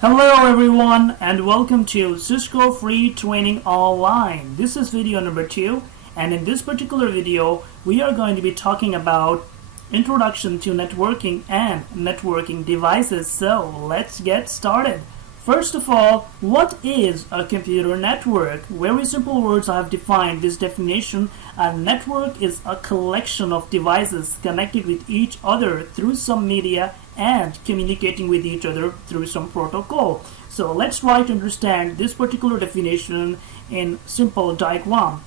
Hello everyone and welcome to Cisco Free Training Online. This is video number 2, and in this particular video we are going to be talking about introduction to networking and networking devices. So let's get started. First of all, what is a computer network? Very simple words. I have defined this definition. A network is a collection of devices connected with each other through some media and communicating with each other through some protocol. So let's try to understand this particular definition in simple diagram.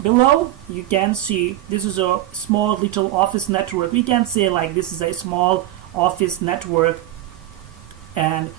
Below you can see this is a small little office network. We can say like this is a small office network, and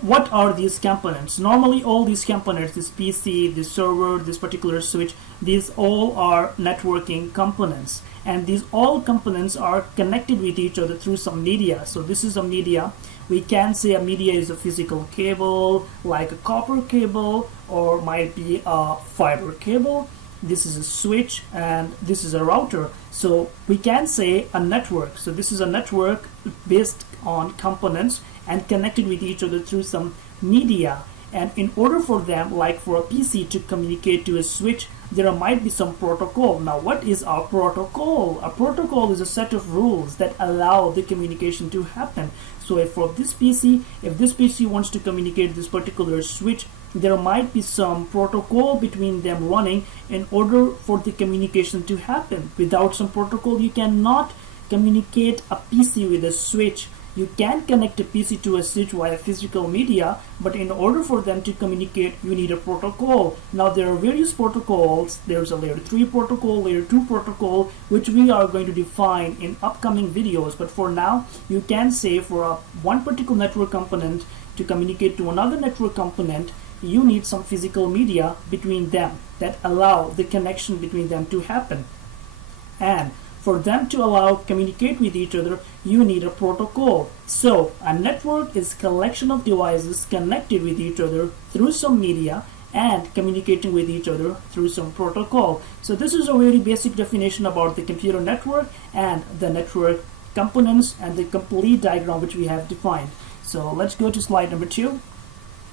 what are these components? Normally all these components, this PC, this server, this particular switch, these all are networking components, and these all components are connected with each other through some media. So this is a media. We can say a media is a physical cable like a copper cable, or might be a fiber cable. This is a switch and this is a router. So we can say a network. So this is a network based on components and connected with each other through some media. And in order for them, like for a PC to communicate to a switch, there might be some protocol. Now what is a protocol? A protocol is a set of rules that allow the communication to happen. So if for this PC wants to communicate this particular switch, there might be some protocol between them running in order for the communication to happen. Without some protocol, you cannot communicate a PC with a switch. You can connect a PC to a switch via physical media, but in order for them to communicate, you need a protocol. Now there are various protocols. There's a layer 3 protocol, layer 2 protocol, which we are going to define in upcoming videos. But for now, you can say for one particular network component to communicate to another network component, you need some physical media between them that allow the connection between them to happen. And for them to allow communicate with each other, you need a protocol. So a network is a collection of devices connected with each other through some media and communicating with each other through some protocol. So this is a very basic definition about the computer network and the network components and the complete diagram which we have defined. So let's go to slide number 2.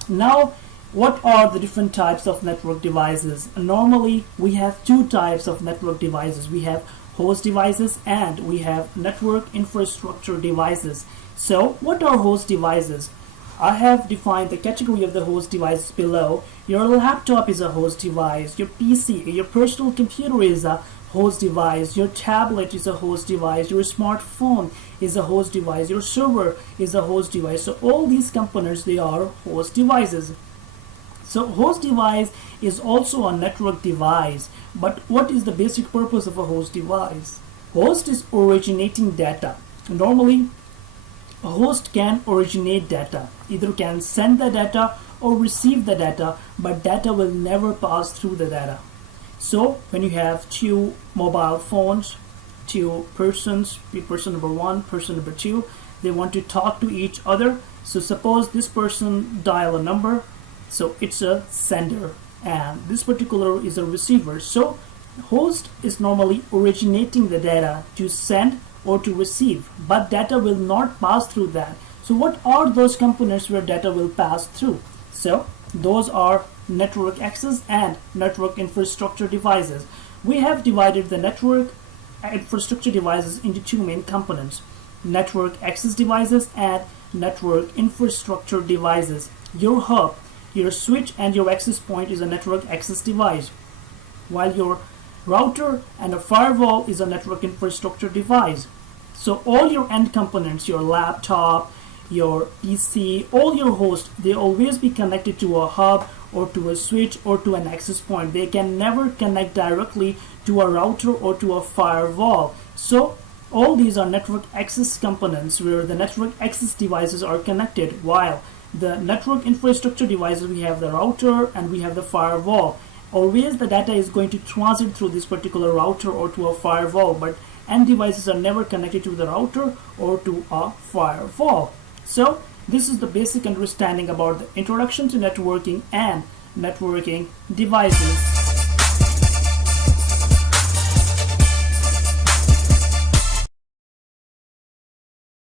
Now, what are the different types of network devices? Normally we have two types of network devices. We have host devices and we have network infrastructure devices. So what are host devices? I have defined the category of the host devices below. Your laptop is a host device, your PC, your personal computer is a host device, your tablet is a host device, your smartphone is a host device, your server is a host device. So all these components, they are host devices. So host device is also a network device. But what is the basic purpose of a host device? Host is originating data. Normally, a host can originate data. Either can send the data or receive the data, but data will never pass through the data. So when you have two mobile phones, two persons, person number 1, person number 2, they want to talk to each other. So suppose this person dial a number. So it's a sender and this particular is a receiver. So host is normally originating the data to send or to receive, but data will not pass through that. So what are those components where data will pass through? So those are network access and network infrastructure devices. We have divided the network infrastructure devices into two main components: network access devices and network infrastructure devices. Your hub, your switch and your access point is a network access device, while your router and a firewall is a network infrastructure device. So all your end components, your laptop, your PC, all your hosts, they always be connected to a hub or to a switch or to an access point. They can never connect directly to a router or to a firewall. So all these are network access components where the network access devices are connected, while the network infrastructure devices, we have the router and we have the firewall. Always the data is going to transit through this particular router or to a firewall, but end devices are never connected to the router or to a firewall. So this is the basic understanding about the introduction to networking and networking devices.